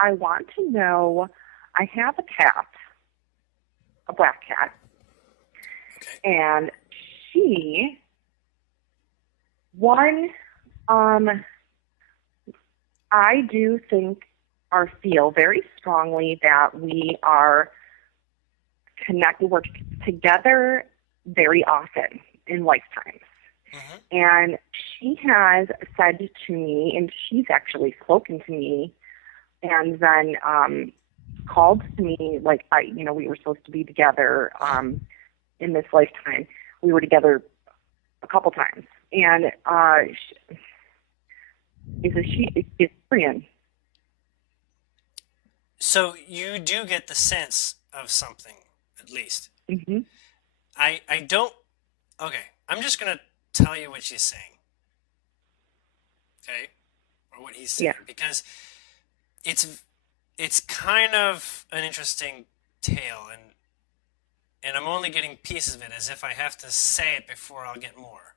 I want to know, I have a cat, a black cat, Okay. and she, one, I do think or feel very strongly that we are connected, we're together very often in lifetimes. Mm-hmm. And she has said to me, and she's actually spoken to me, and then called to me like we were supposed to be together in this lifetime. We were together a couple times, and she is Korean. So you do get the sense of something, at least. Hmm. I don't. Okay, I'm just gonna tell you what she's saying. Okay, or what he's saying Yeah. because it's it's kind of an interesting tale, and I'm only getting pieces of it as if I have to say it before I'll get more.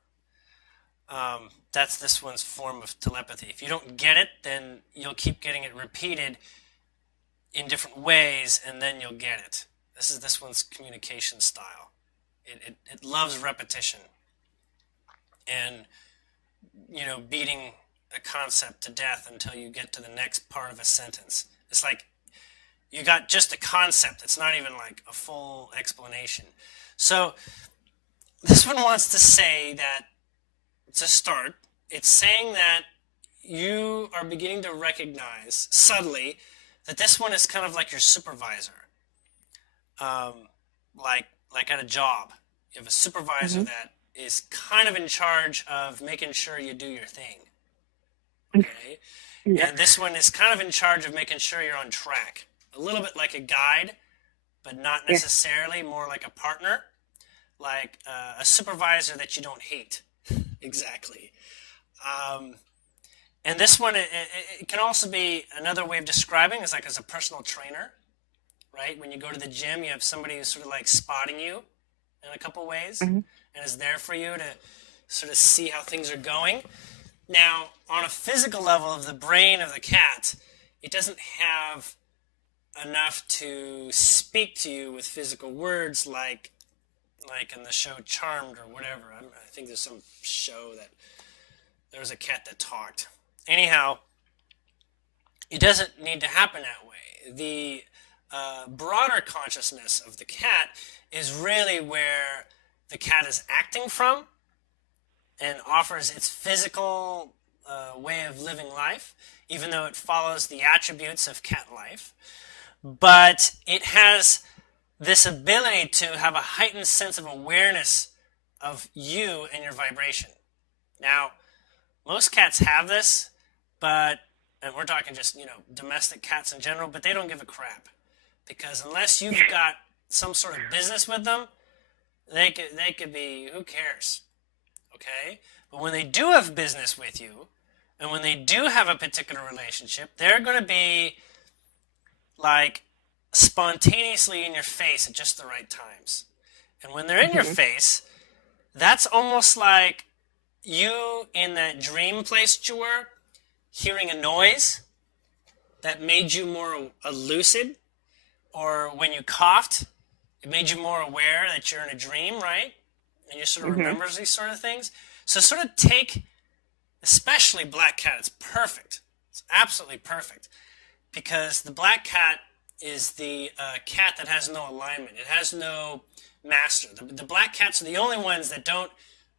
That's this one's form of telepathy. If you don't get it, then you'll keep getting it repeated in different ways, and then you'll get it. This is this one's communication style. It loves repetition and beating a concept to death until you get to the next part of a sentence. It's like you got just a concept. It's not even like a full explanation. So this one wants to say that to start, it's saying that you are beginning to recognize subtly that this one is kind of like your supervisor, um, like at a job. You have a supervisor Hmm. that is kind of in charge of making sure you do your thing. Okay, Yeah. and this one is kind of in charge of making sure you're on track. A little bit like a guide, but not Yeah. necessarily. More like a partner, like a supervisor that you don't hate. Exactly. Um, and this one, it can also be another way of describing is like as a personal trainer, right? When you go to the gym, you have somebody who's sort of like spotting you in a couple ways Hmm. and is there for you to sort of see how things are going. Now, on a physical level of the brain of the cat, it doesn't have enough to speak to you with physical words like in the show Charmed or whatever. I think there's some show that there was a cat that talked. Anyhow, it doesn't need to happen that way. The broader consciousness of the cat is really where the cat is acting from and offers its physical way of living life, even though it follows the attributes of cat life. But it has this ability to have a heightened sense of awareness of you and your vibration. Now, most cats have this, but and we're talking just domestic cats in general, but they don't give a crap because unless you've got some sort of business with them, they could be who cares, okay? But when they do have business with you, and when they do have a particular relationship, they're going to be like spontaneously in your face at just the right times. And when they're in your Hmm. face, that's almost like you in that dream place that you were, hearing a noise that made you more lucid, or when you coughed, it made you more aware that you're in a dream, right? And you sort of Hmm. remembers these sort of things. So sort of take, especially black cat, it's perfect. It's absolutely perfect because the black cat is the cat that has no alignment. It has no master. The black cats are the only ones that don't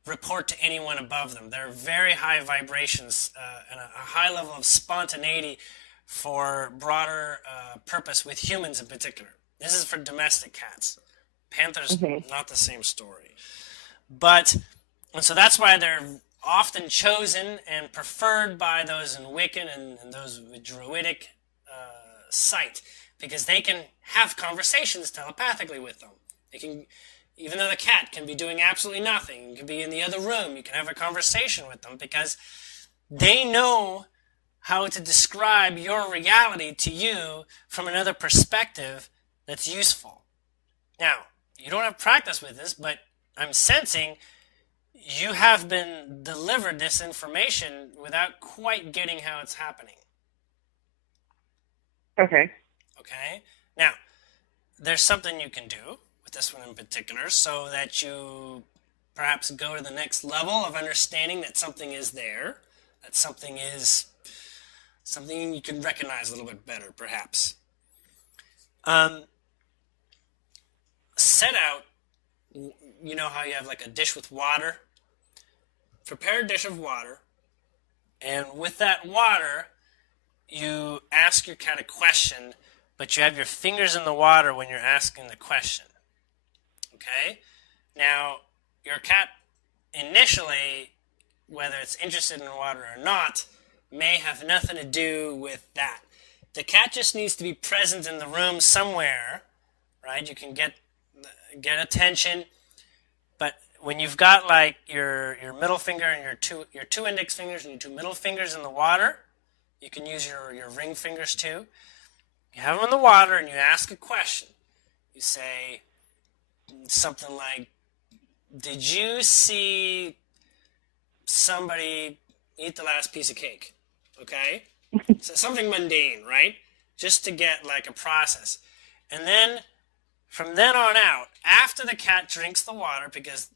report to anyone above them. They're very high vibrations and a high level of spontaneity for broader purpose with humans in particular. This is for domestic cats. Panthers, Hmm. not the same story. But, and so that's why they're often chosen and preferred by those in Wiccan and those with Druidic sight, because they can have conversations telepathically with them. They can, even though the cat can be doing absolutely nothing, you can be in the other room, you can have a conversation with them because they know how to describe your reality to you from another perspective that's useful. Now, you don't have practice with this, but I'm sensing you have been delivered this information without quite getting how it's happening. Okay. Okay? Now, there's something you can do with this one in particular so that you perhaps go to the next level of understanding that something is there, that something you can recognize a little bit better, perhaps. Um, Set out, you know how you have like a dish with water? Prepare a dish of water, and with that water, you ask your cat a question, but you have your fingers in the water when you're asking the question. Okay? Now, your cat initially, whether it's interested in water or not, may have nothing to do with that. The cat just needs to be present in the room somewhere, right? You can get attention, but when you've got like your middle finger and your two index fingers and your two middle fingers in the water, you can use your ring fingers too. You have them in the water and you ask a question. You say something like, "Did you see somebody eat the last piece of cake?" Okay? So something mundane, right? Just to get like a process. And then from then on out, after the cat drinks the water, because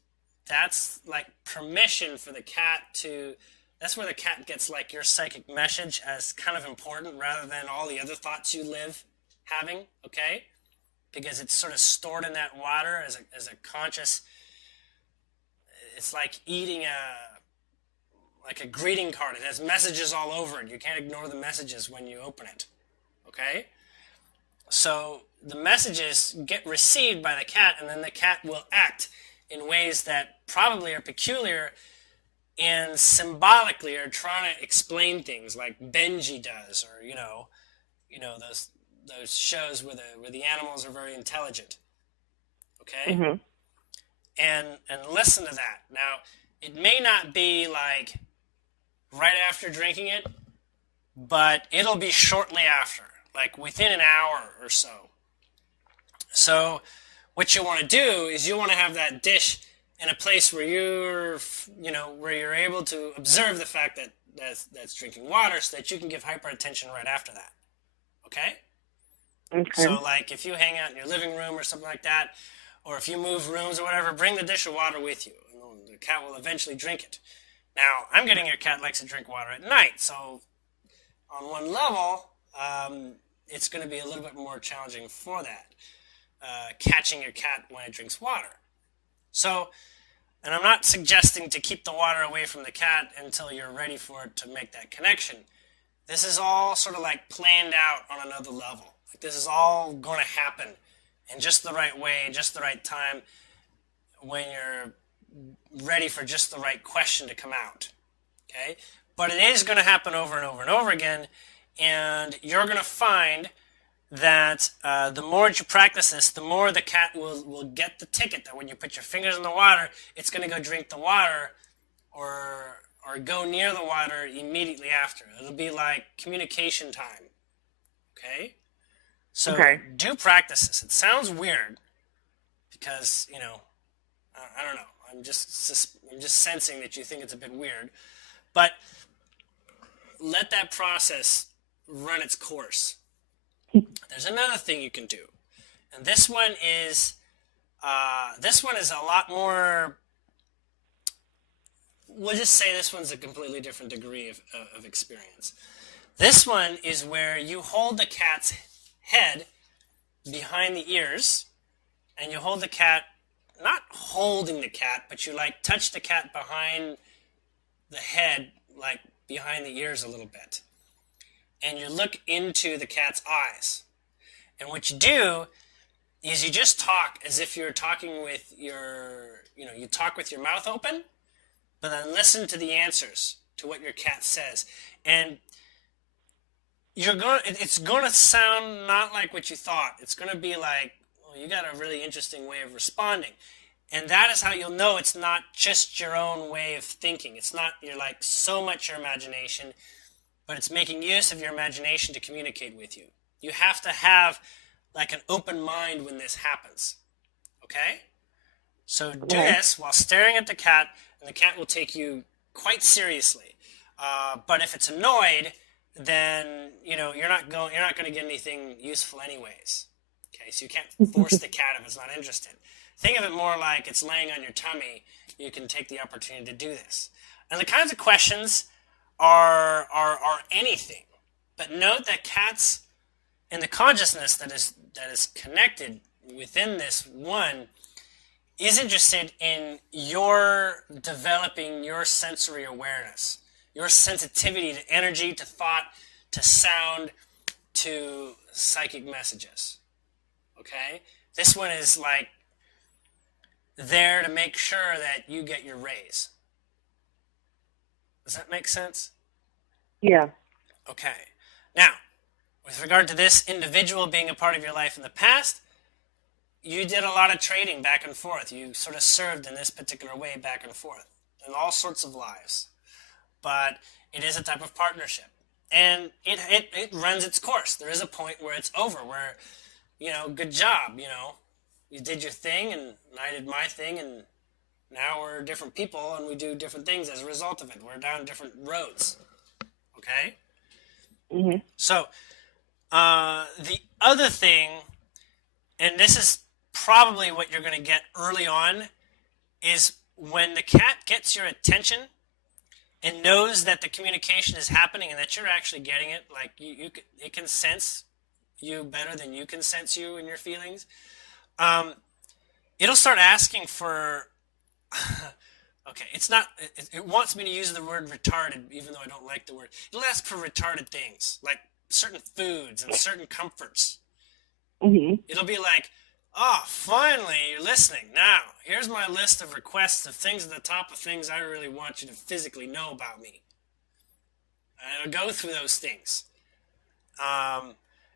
that's like permission for the cat to, that's where the cat gets like your psychic message as kind of important rather than all the other thoughts you live having, okay? Because it's sort of stored in that water as a conscious, it's like eating like a greeting card. It has messages all over it. You can't ignore the messages when you open it, okay? So the messages get received by the cat, and then the cat will act in ways that probably are peculiar and symbolically are trying to explain things like Benji does, or those shows where the animals are very intelligent. Okay, Mm-hmm. and listen to that. Now, it may not be like right after drinking it, but it'll be shortly after, like within an hour or so. So what you want to do is you want to have that dish in a place where you're able to observe the fact that that's drinking water, so that you can give hyper attention right after that. Okay? Okay. So like if you hang out in your living room or something like that, or if you move rooms or whatever, bring the dish of water with you. And the cat will eventually drink it. Now, I'm getting your cat likes to drink water at night, so on one level, it's going to be a little bit more challenging for that, catching your cat when it drinks water. So, and I'm not suggesting to keep the water away from the cat until you're ready for it to make that connection. This is all sort of like planned out on another level. Like this is all going to happen in just the right way, just the right time, when you're ready for just the right question to come out. Okay? But it is going to happen over and over and over again, and you're going to find that the more you practice this, the more the cat will get the ticket that when you put your fingers in the water, it's going to go drink the water or go near the water immediately after. It'll be like communication time. Okay? So do practice this. It sounds weird because, I don't know. I'm just sensing that you think it's a bit weird. But let that process run its course. There's another thing you can do, and this one is a lot more. We'll just say this one's a completely different degree of experience. This one is where you hold the cat's head behind the ears, and you hold the cat, not holding the cat, but you like touch the cat behind the head, like behind the ears a little bit. And you look into the cat's eyes. And what you do is you just talk as if you're talking with you talk with your mouth open, but then listen to the answers to what your cat says. And it's going to sound not like what you thought. It's going to be like, well, you got a really interesting way of responding. And that is how you'll know it's not just your own way of thinking. It's not so much your imagination, but it's making use of your imagination to communicate with you. You have to have like an open mind when this happens. Okay? So do this while staring at the cat, and the cat will take you quite seriously. But if it's annoyed, then you're not going to get anything useful anyways. Okay, so you can't force the cat if it's not interested. Think of it more like it's laying on your tummy. You can take the opportunity to do this. And the kinds of questions are anything. But note that cats, in the consciousness that is connected within this one, is interested in your developing your sensory awareness, your sensitivity to energy, to thought, to sound, to psychic messages. Okay? This one is like there to make sure that you get your raise. Does that make sense? Yeah. Okay. Now, with regard to this individual being a part of your life in the past, you did a lot of trading back and forth. You sort of served in this particular way back and forth in all sorts of lives. But it is a type of partnership. And it runs its course. There is a point where it's over, where, good job, you did your thing and I did my thing, and now we're different people and we do different things as a result of it. We're down different roads. Okay? Mm-hmm. So, the other thing, and this is probably what you're going to get early on, is when the cat gets your attention and knows that the communication is happening and that you're actually getting it, like it can sense you better than you can sense you and your feelings. It'll start asking for. Okay, it's not. It wants me to use the word retarded, even though I don't like the word. It'll ask for retarded things, like certain foods and certain comforts. Mm-hmm. It'll be like, oh, finally, you're listening. Now, here's my list of requests of things at the top of things I really want you to physically know about me. And it'll go through those things.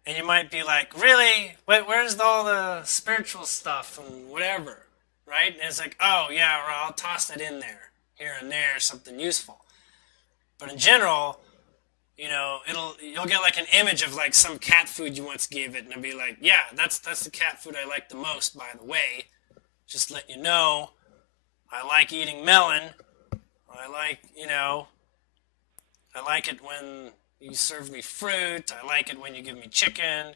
And you might be like, really? Where's all the spiritual stuff and whatever? Right? And it's like, oh, yeah, well, I'll toss that in there, here and there, something useful. But in general, you'll get like an image of like some cat food you once gave it, and it'll be like, yeah, that's the cat food I like the most, by the way. Just let you know, I like eating melon. I like it when you serve me fruit. I like it when you give me chicken.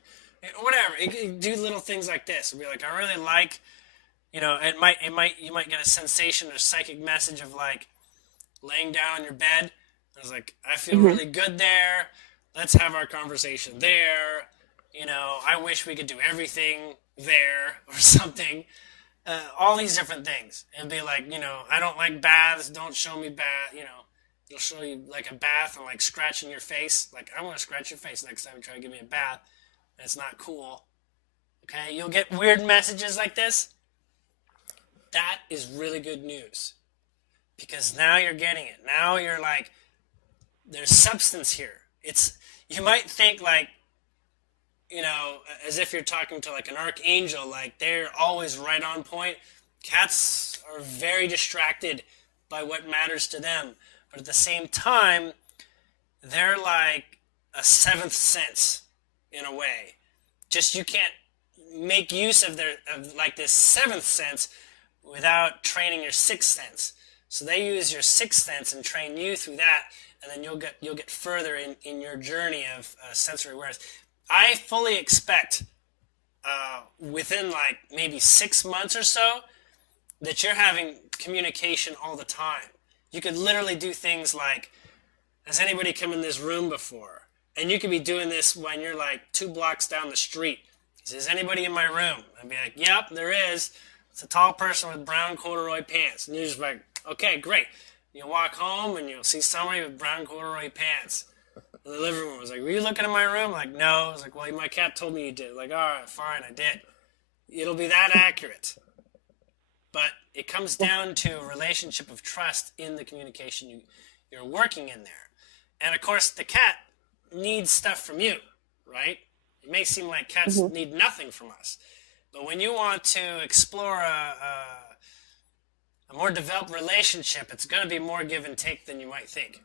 Whatever. You do little things like this. It'll be like, I really like, you might get a sensation or psychic message of like laying down on your bed. I was like, I feel really good there. Let's have our conversation there. I wish we could do everything there or something. All these different things. And be like, I don't like baths. Don't show me bath. It'll show you like a bath and like scratching your face. Like, I want to scratch your face next time you try to give me a bath. That's not cool. Okay? You'll get weird messages like this. That is really good news. Because now you're getting it. Now you're like, there's substance here. You might think like, as if you're talking to like an archangel, like they're always right on point. Cats are very distracted by what matters to them. But at the same time, they're like a seventh sense in a way. Just you can't make use of like this seventh sense without training your sixth sense. So they use your sixth sense and train you through that, and then you'll get further in your journey of sensory awareness. I fully expect within like maybe 6 months or so that you're having communication all the time. You could literally do things like, has anybody come in this room before? And you could be doing this when you're like 2 blocks down the street. Is anybody in my room? I'd be like, yep, there is. It's a tall person with brown corduroy pants. And you're just like, okay, great. You'll walk home and you'll see somebody with brown corduroy pants in the living room. I was like, were you looking in my room? Like, no. I was like, well, my cat told me you did. Like, all right, fine, I did. It'll be that accurate. But it comes down to a relationship of trust in the communication you're working in there. And of course, the cat needs stuff from you, right? It may seem like cats need nothing from us. But when you want to explore a more developed relationship, it's going to be more give and take than you might think.